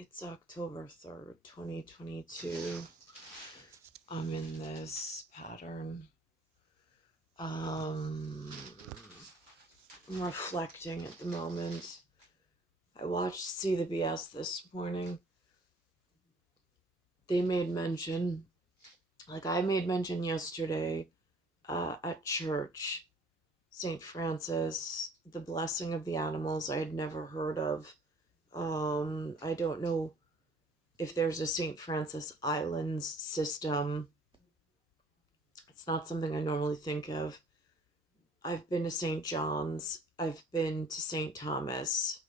It's October 3rd, 2022. I'm in this pattern. I'm reflecting at the moment. I watched See the BS this morning. They made mention, like I made mention yesterday at church, St. Francis, the blessing of the animals I had never heard of. I don't know if there's a St. Francis Islands system. It's not something I normally think of. I've been to St. John's. I've been to St. Thomas.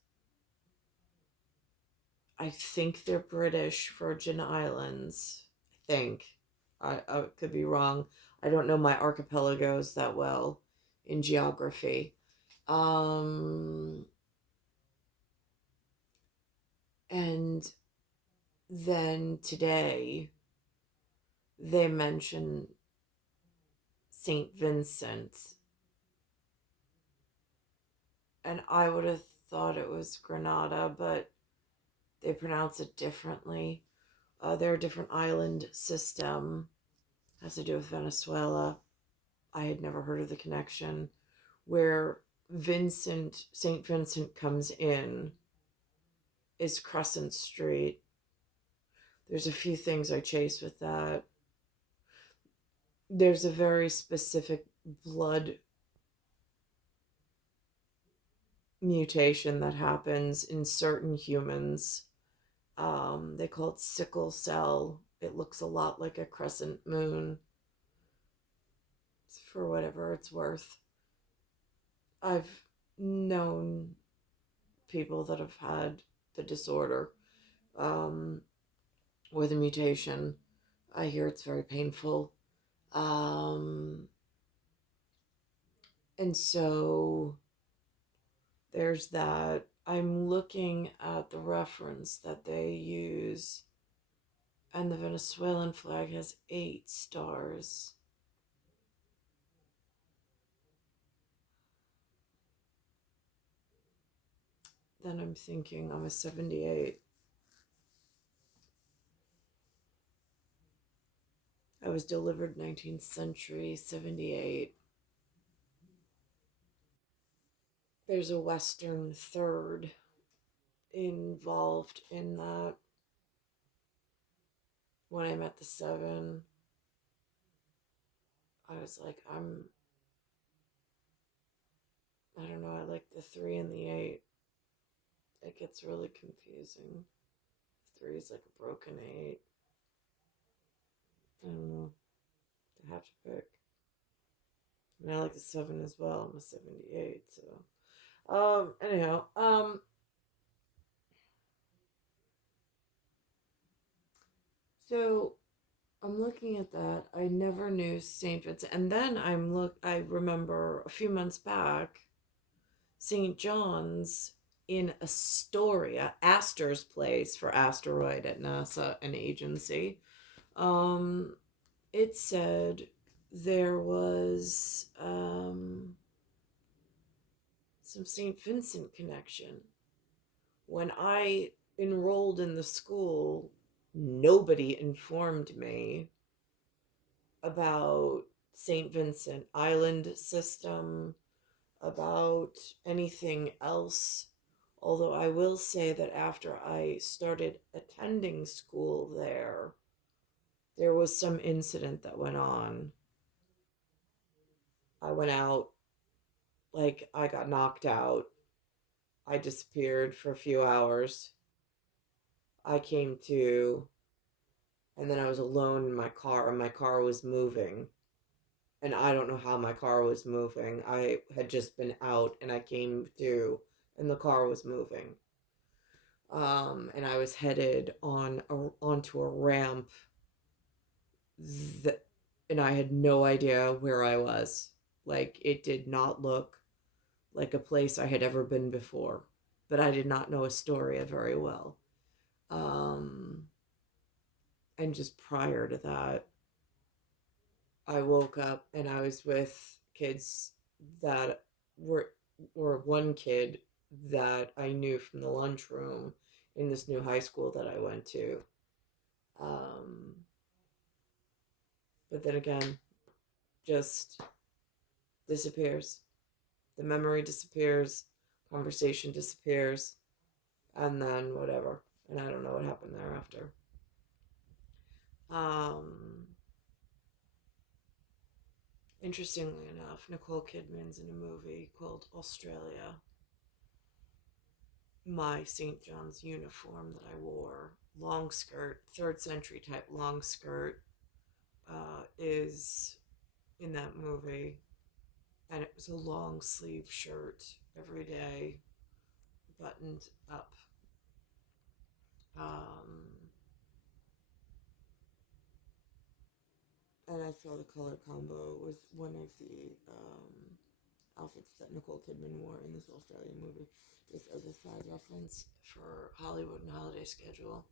I think they're British Virgin Islands. I think. I could be wrong. I don't know my archipelagos that well in geography. And then today they mention St. Vincent. And I would have thought it was Grenada, but they pronounce it differently. They're a different island system. Has to do with Venezuela. I had never heard of the connection. Where St. Vincent comes in is Crescent Street. There's a few things I chase with that. There's a very specific blood mutation that happens in certain humans. They call it sickle cell. It looks a lot like a crescent moon, for whatever it's worth. I've known people that have had the disorder or the mutation. I hear it's very painful. And so there's that. I'm looking at the reference that they use, and the Venezuelan flag has 8 stars. Then I'm thinking I'm a 78. I was delivered 19th century, 78. There's a Western third involved in that. When I met the 7, I was like, I don't know, I like the 3 and the 8. It gets really confusing. 3 is like a broken 8. I don't know. I have to pick. And I like the 7 as well. I'm a 78, so. Anyhow, so I'm looking at that. I never knew St. Vincent. And then I remember a few months back, St. John's in Astoria, Astor's place for asteroid at NASA, an agency. It said there was some St. Vincent connection. When I enrolled in the school, nobody informed me about St. Vincent Island system, about anything else. Although I will say that after I started attending school there was some incident that went on. I went out, like I got knocked out. I disappeared for a few hours. I came to, and then I was alone in my car, and my car was moving. And I don't know how my car was moving. I had just been out, and I came to, and the car was moving. And I was headed onto a ramp that, and I had no idea where I was. Like, it did not look like a place I had ever been before, but I did not know Astoria very well. And just prior to that, I woke up and I was with kids that were, or one kid that I knew from the lunchroom. in this new high school that I went to. Um, but then again, just disappears. The memory disappears, conversation disappears, and then whatever. And I don't know what happened thereafter. Um, Interestingly enough, Nicole Kidman's in a movie called Australia. My St. John's uniform that I wore, long skirt, 3rd century type long skirt, is in that movie. And it was a long sleeve shirt every day, buttoned up. Um, and I saw the color combo with one of the outfits that Nicole Kidman wore in this Australian movie, just as a side reference for Hollywood and Holiday Schedule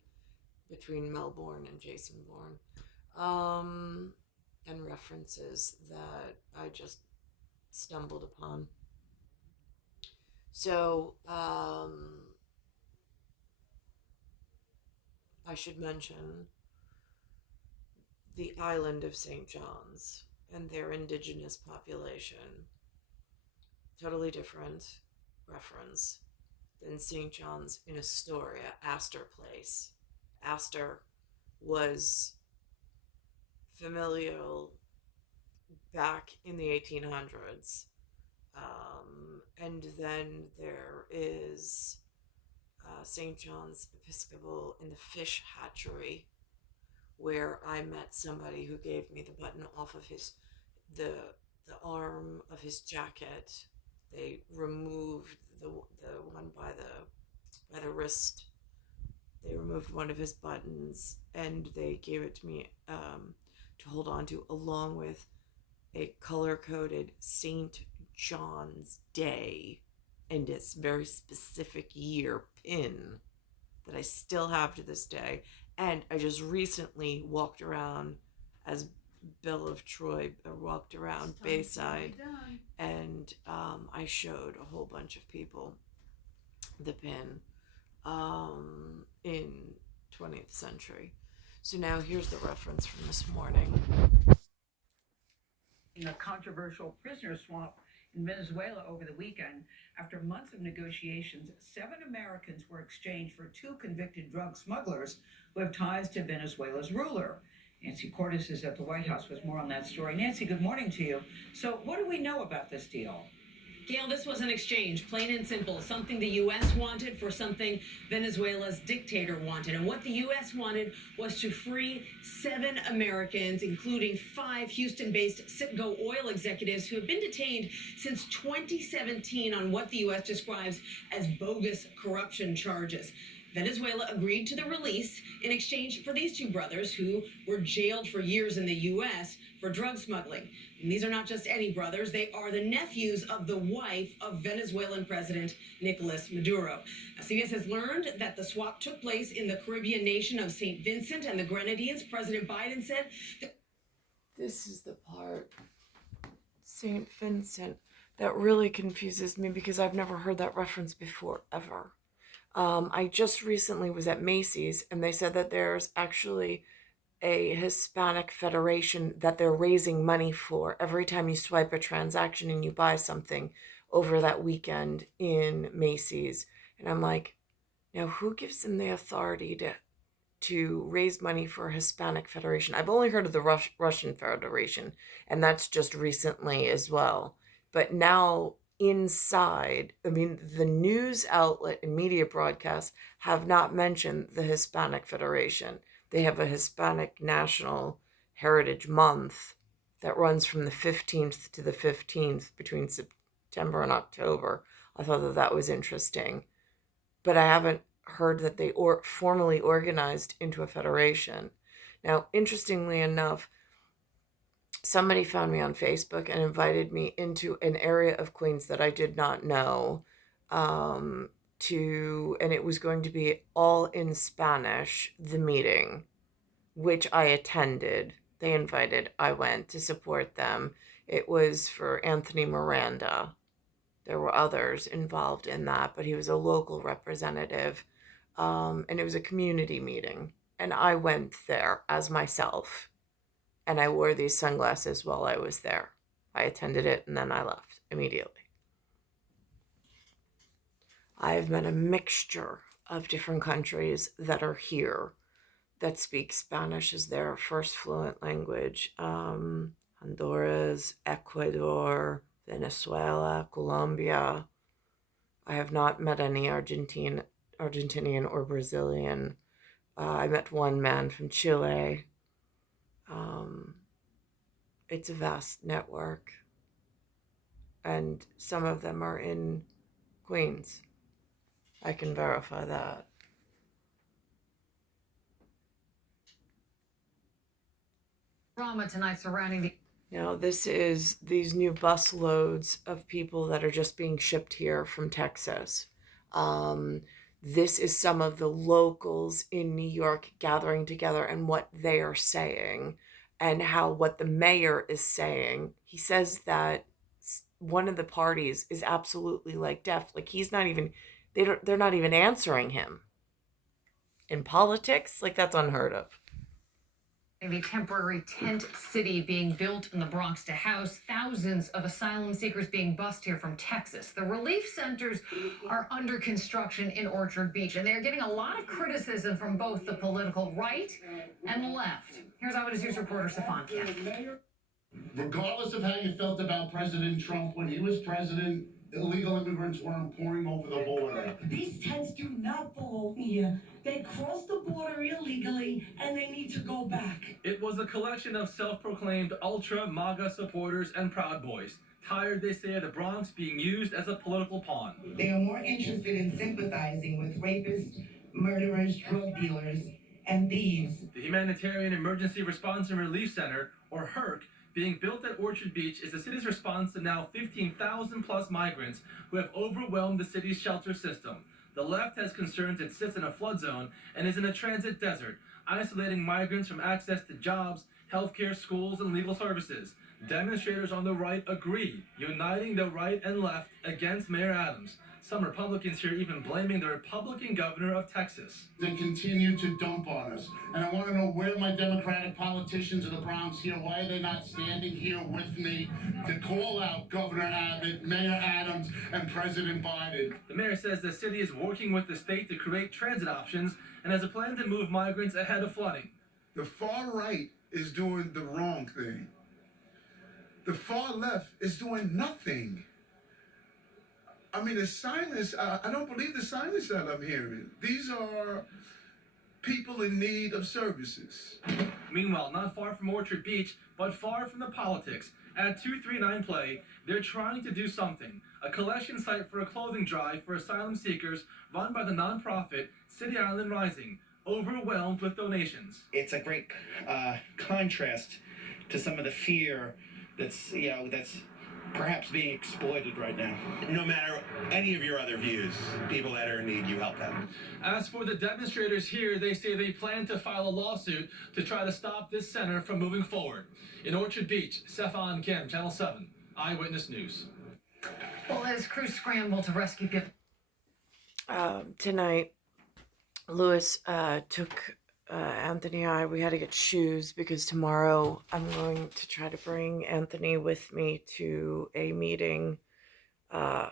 between Melbourne and Jason Bourne, and references that I just stumbled upon. So, I should mention the island of St. John's and their indigenous population. Totally different reference than St. John's in Astoria, Astor Place. Astor was familial back in the 1800s. And then there is St. John's Episcopal in the fish hatchery, where I met somebody who gave me the button off of the arm of his jacket. They removed the one by the wrist. They removed one of his buttons and they gave it to me to hold on to, along with a color-coded St. John's Day and its very specific year pin that I still have to this day. And I just recently walked around as Belle of Troy, walked around Bayside, and I showed a whole bunch of people the pin in 20th century. So now here's the reference from this morning. A controversial prisoner swap in Venezuela over the weekend. After months of negotiations, 7 Americans were exchanged for 2 convicted drug smugglers who have ties to Venezuela's ruler. Nancy Cordes is at the White House with more on that story. Nancy, good morning to you. So what do we know about this deal? Gail, this was an exchange, plain and simple. Something the U.S. wanted for something Venezuela's dictator wanted. And what the U.S. wanted was to free 7 Americans, including 5 Houston-based Citgo oil executives who have been detained since 2017 on what the U.S. describes as bogus corruption charges. Venezuela agreed to the release in exchange for these 2 brothers who were jailed for years in the U.S. for drug smuggling. And these are not just any brothers. They are the nephews of the wife of Venezuelan President Nicolas Maduro. Now, CBS has learned that the swap took place in the Caribbean nation of St. Vincent and the Grenadines. President Biden said that This is the part, St. Vincent, that really confuses me because I've never heard that reference before, ever. I just recently was at Macy's and they said that there's actually a Hispanic federation that they're raising money for every time you swipe a transaction and you buy something over that weekend in Macy's. And I'm like, now who gives them the authority to raise money for a Hispanic federation? I've only heard of the Russian Federation, and that's just recently as well. But now inside, I mean, the news outlet and media broadcasts have not mentioned the Hispanic Federation. They have a Hispanic National Heritage Month that runs from the 15th to the 15th between September and October. I thought that was interesting. But I haven't heard that they formally organized into a federation. Now, interestingly enough, somebody found me on Facebook and invited me into an area of Queens that I did not know, and it was going to be all in Spanish, the meeting, which I attended. They invited, I went to support them. It was for Anthony Miranda. There were others involved in that, but he was a local representative and it was a community meeting. And I went there as myself, and I wore these sunglasses while I was there. I attended it, and then I left immediately. I've met a mixture of different countries that are here that speak Spanish as their first fluent language. Honduras, Ecuador, Venezuela, Colombia. I have not met any Argentinian or Brazilian. I met one man from Chile. It's a vast network, and some of them are in Queens. I can verify that. Drama tonight surrounding the This is these new bus loads of people that are just being shipped here from Texas. This is some of the locals in New York gathering together and what they are saying, and how what the mayor is saying. He says that one of the parties is absolutely like deaf. Like he's not even, they're not even answering him. In politics, like that's unheard of. the temporary tent city being built in the Bronx to house thousands of asylum seekers being bused here from Texas. The relief centers are under construction in Orchard Beach, and they're getting a lot of criticism from both the political right and left. Here's Eyewitness News reporter Stefan Kemp. Regardless of how you felt about President Trump when he was president, illegal immigrants weren't pouring over the border. These tents do not belong here. They crossed the border illegally, and they need to go back. It was a collection of self-proclaimed ultra-MAGA supporters and Proud Boys, tired, they say, of the Bronx being used as a political pawn. They are more interested in sympathizing with rapists, murderers, drug dealers, and thieves. The Humanitarian Emergency Response and Relief Center, or HERC, being built at Orchard Beach is the city's response to now 15,000 plus migrants who have overwhelmed the city's shelter system. The left has concerns it sits in a flood zone and is in a transit desert, isolating migrants from access to jobs, healthcare, schools, and legal services. Demonstrators on the right agree, uniting the right and left against Mayor Adams. Some Republicans here even blaming the Republican governor of Texas. They continue to dump on us. And I want to know where my Democratic politicians in the Bronx here, why are they not standing here with me to call out Governor Abbott, Mayor Adams, and President Biden? The mayor says the city is working with the state to create transit options and has a plan to move migrants ahead of flooding. The far right is doing the wrong thing. The far left is doing nothing. I mean, the silence, I don't believe the silence that I'm hearing. These are people in need of services. Meanwhile, not far from Orchard Beach, but far from the politics, at 239 Play, they're trying to do something. A collection site for a clothing drive for asylum seekers run by the nonprofit City Island Rising, overwhelmed with donations. It's a great contrast to some of the fear that's perhaps being exploited right now. No matter any of your other views, people that are in need, you help them. As for the demonstrators here, they say they plan to file a lawsuit to try to stop this center from moving forward. In Orchard Beach, Stefan Kim, Channel 7, Eyewitness News. Well, as crews scramble to rescue people. Tonight, Lewis took Anthony and I, we had to get shoes because tomorrow I'm going to try to bring Anthony with me to a meeting. My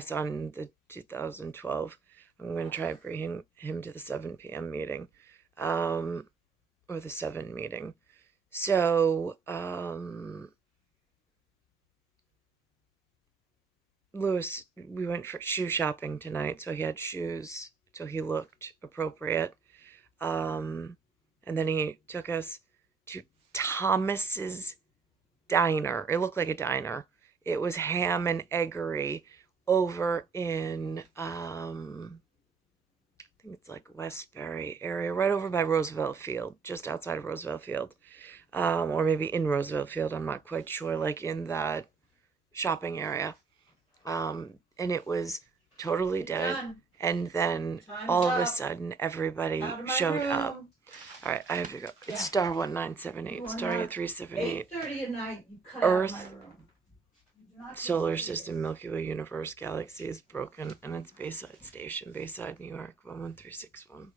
son, the 2012, I'm going to try to bring him to the 7 p.m. meeting, or the 7 meeting. So, Lewis, we went for shoe shopping tonight, so he had shoes. So he looked appropriate. And then he took us to Thomas's Diner. It looked like a diner. It was ham and eggery over in, I think it's like Westbury area, right over by Roosevelt Field, just outside of Roosevelt Field. Or maybe in Roosevelt Field, I'm not quite sure, like in that shopping area. And it was totally dead. Done. And then Time's all of a up. sudden, everybody Out of my showed room. up. All right, I have to go. It's Yeah. star 1978, You are star not 8378. 8:30 at night, you cut Earth. out my room. You do solar system, Milky Way universe, galaxy is broken, and it's Bayside Station, Bayside, New York, 11361.